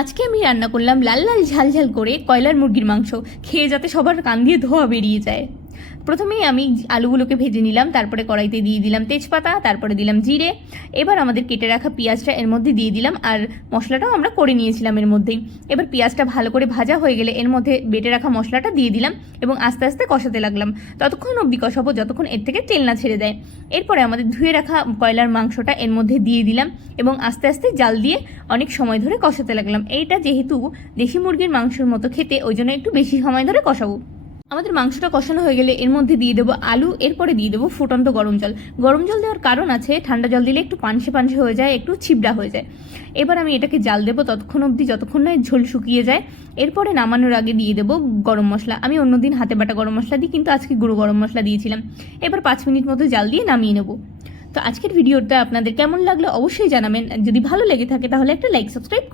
আজকে আমি রান্না করলাম লাল লাল ঝাল ঝাল করে কয়লার মুরগির মাংস। খেয়ে যাতে সবার কান দিয়ে ধোঁয়া বেরিয়ে যায়। প্রথমেই আমি আলুগুলোকে ভেজে নিলাম, তারপরে কড়াইতে দিয়ে দিলাম তেজপাতা, তারপরে দিলাম জিরে। এবার আমাদের কেটে রাখা পেঁয়াজটা এর মধ্যে দিয়ে দিলাম, আর মশলাটাও আমরা করে নিয়েছিলাম এর মধ্যেই। এবার পেঁয়াজটা ভালো করে ভাজা হয়ে গেলে এর মধ্যে বেটে রাখা মশলাটা দিয়ে দিলাম এবং আস্তে আস্তে কষাতে লাগলাম। ততক্ষণ অবধি কষাবো যতক্ষণ এর থেকে তেল না ছেড়ে দেয়। এরপরে আমাদের ধুয়ে রাখা কয়লার মাংসটা এর মধ্যে দিয়ে দিলাম এবং আস্তে আস্তে জাল দিয়ে অনেক সময় ধরে কষাতে লাগলাম। এইটা যেহেতু দেশি মুরগির মাংসের মতো খেতে, ওই জন্য একটু বেশি সময় ধরে কষাবো। আমাদের মাংসটা কষানো হয়ে গেলে এর মধ্যে দিয়ে দেবো আলু, এরপরে দিয়ে দেবো ফুটন্ত গরম জল। গরম জল দেওয়ার কারণ আছে, ঠান্ডা জল দিলে একটু পানসে পানসে হয়ে যায়, একটু ছিবড়া হয়ে যায়। এবার আমি এটাকে জাল দেবো ততক্ষণ অবধি যতক্ষণ না ঝোল শুকিয়ে যায়। এরপরে নামানোর আগে দিয়ে দেবো গরম মশলা। আমি অন্যদিন হাতে বাটা গরম মশলা দিই, কিন্তু আজকে গুঁড়ো গরম মশলা দিয়েছিলাম। এবার 5 মিনিট মতো জাল দিয়ে নামিয়ে নেবো। তো আজকের ভিডিওটা আপনাদের কেমন লাগলো অবশ্যই জানাবেন। যদি ভালো লেগে থাকে তাহলে একটা লাইক সাবস্ক্রাইব